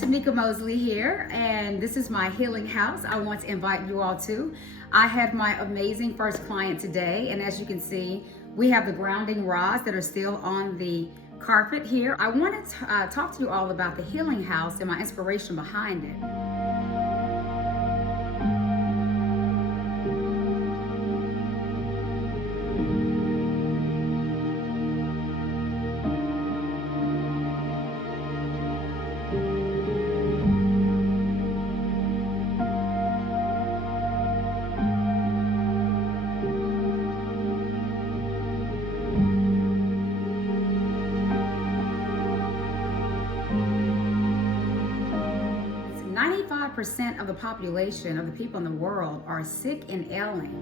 Tamika Mosley here, and this is my healing house I want to invite you all to. I had my amazing first client today, and as you can see, we have the grounding rods that are still on the carpet here. I want to talk to you all about the healing house and my inspiration behind it. 95% of the population of the people in the world are sick and ailing.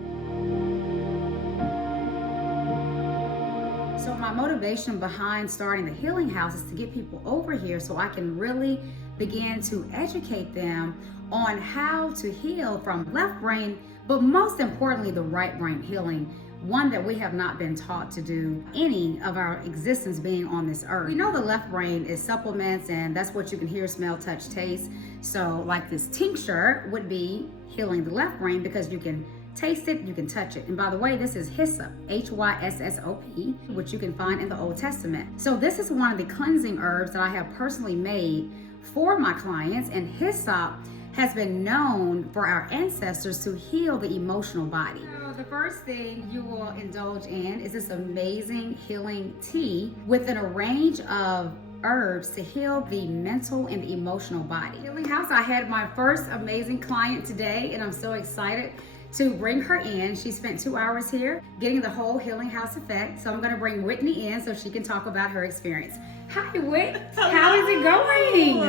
So my motivation behind starting the healing house is to get people over here so I can really begin to educate them on how to heal from left brain, but most importantly, the right brain healing, one that we have not been taught to do any of our existence being on this earth. We know the left brain is supplements, and that's what you can hear, smell, touch, taste. So like this tincture would be healing the left brain because you can taste it, you can touch it. And by the way, this is hyssop, Hyssop, which you can find in the Old Testament. So this is one of the cleansing herbs that I have personally made for my clients, and hyssop has been known for our ancestors to heal the emotional body. So the first thing you will indulge in is this amazing healing tea with a range of herbs to heal the mental and the emotional body. Healing House, I had my first amazing client today, and I'm so excited to bring her in. She spent 2 hours here getting the whole Healing House effect. So I'm gonna bring Whitney in so she can talk about her experience. Hi, Whit. How is it going?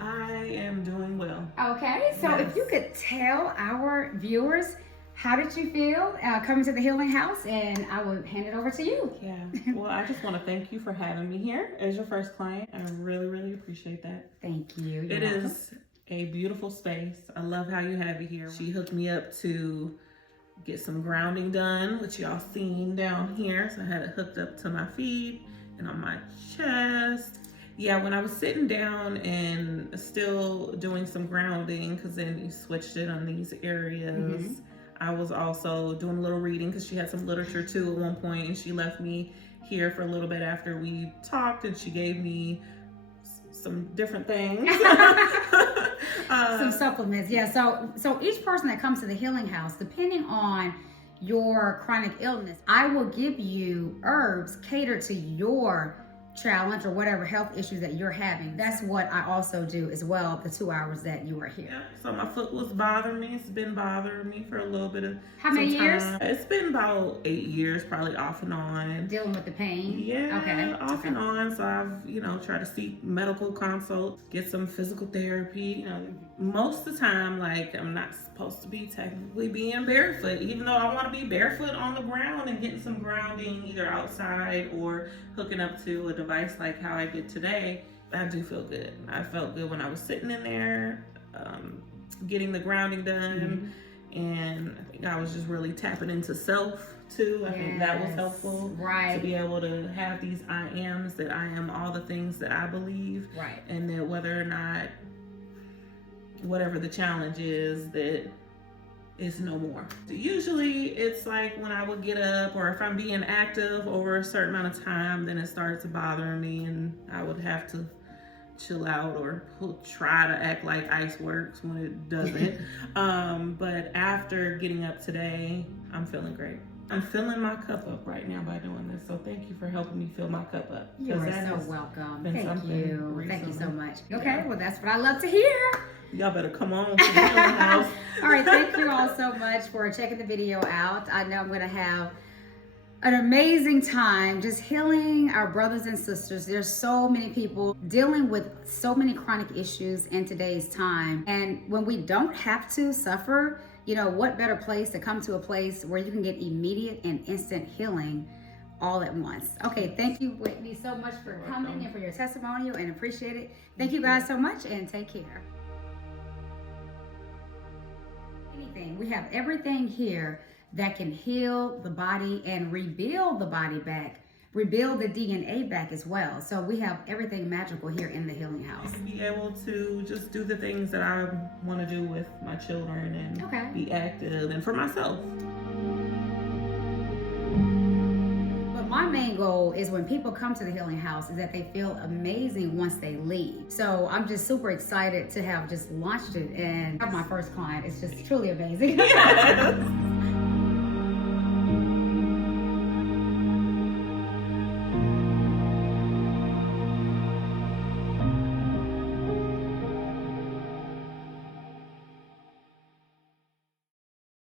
I am doing well. Okay, so Yes. if you could tell our viewers, how did you feel coming to the Healing House? And I will hand it over to you. Yeah. Well, I just want to thank you for having me here as your first client. I really, really appreciate that. Thank you. You're It welcome. is a beautiful space. I love how you have it here. She hooked me up to get some grounding done, which y'all seen down here. So I had it hooked up to my feet and on my chest. Yeah, when I was sitting down and still doing some grounding, because then you switched it on these areas. I was also doing a little reading because she had some literature too at one point, and she left me here for a little bit after we talked, and she gave me some different things. Some supplements, yeah. So each person that comes to the Healing House, depending on your chronic illness, I will give you herbs catered to your challenge or whatever health issues that you're having. That's what I also do as well, the 2 hours that you are here. Yeah, so my foot was bothering me. It's been bothering me for a little bit of How many years? It's been about 8 years, probably off and on. Dealing with the pain? Yeah, Okay. off and on. So I've, tried to seek medical consults, get some physical therapy. Most of the time, like, I'm not supposed to be technically being barefoot, even though I want to be barefoot on the ground and getting some grounding either outside or hooking up to a device like how I did today. I do feel good. I felt good when I was sitting in there, getting the grounding done. And I think I was just really tapping into self too. I think that was helpful. Right. To be able to have these I ams, that I am all the things that I believe. Right. And that whether or not, whatever the challenge is, that it's no more. Usually it's like when I would get up, or if I'm being active over a certain amount of time, then it starts to bother me and I would have to chill out or try to act like ice works when it doesn't. But after getting up today, I'm feeling great. I'm filling my cup up right now by doing this. So thank you for helping me fill my cup up. You are so welcome. been Thank something you. Thank you so recently. much. Okay, well, that's what I love to hear. Y'all better come on to the Healing House. All right, thank you all so much for checking the video out. I know I'm going to have an amazing time just healing our brothers and sisters. There's so many people dealing with so many chronic issues in today's time. And when we don't have to suffer, what better place to come to a place where you can get immediate and instant healing all at once. Okay, thank you, Whitney, so much for coming and for your testimonial, and appreciate it. Thank you guys so much, and take care. We have everything here that can heal the body and rebuild the body back rebuild the DNA back as well. So we have everything magical here in the healing house. Be able to just do the things that I want to do with my children and be active and for myself. But my main goal is when people come to the healing house is that they feel amazing once they leave. So I'm just super excited to have just launched it and have my first client. It's just truly amazing. Yes.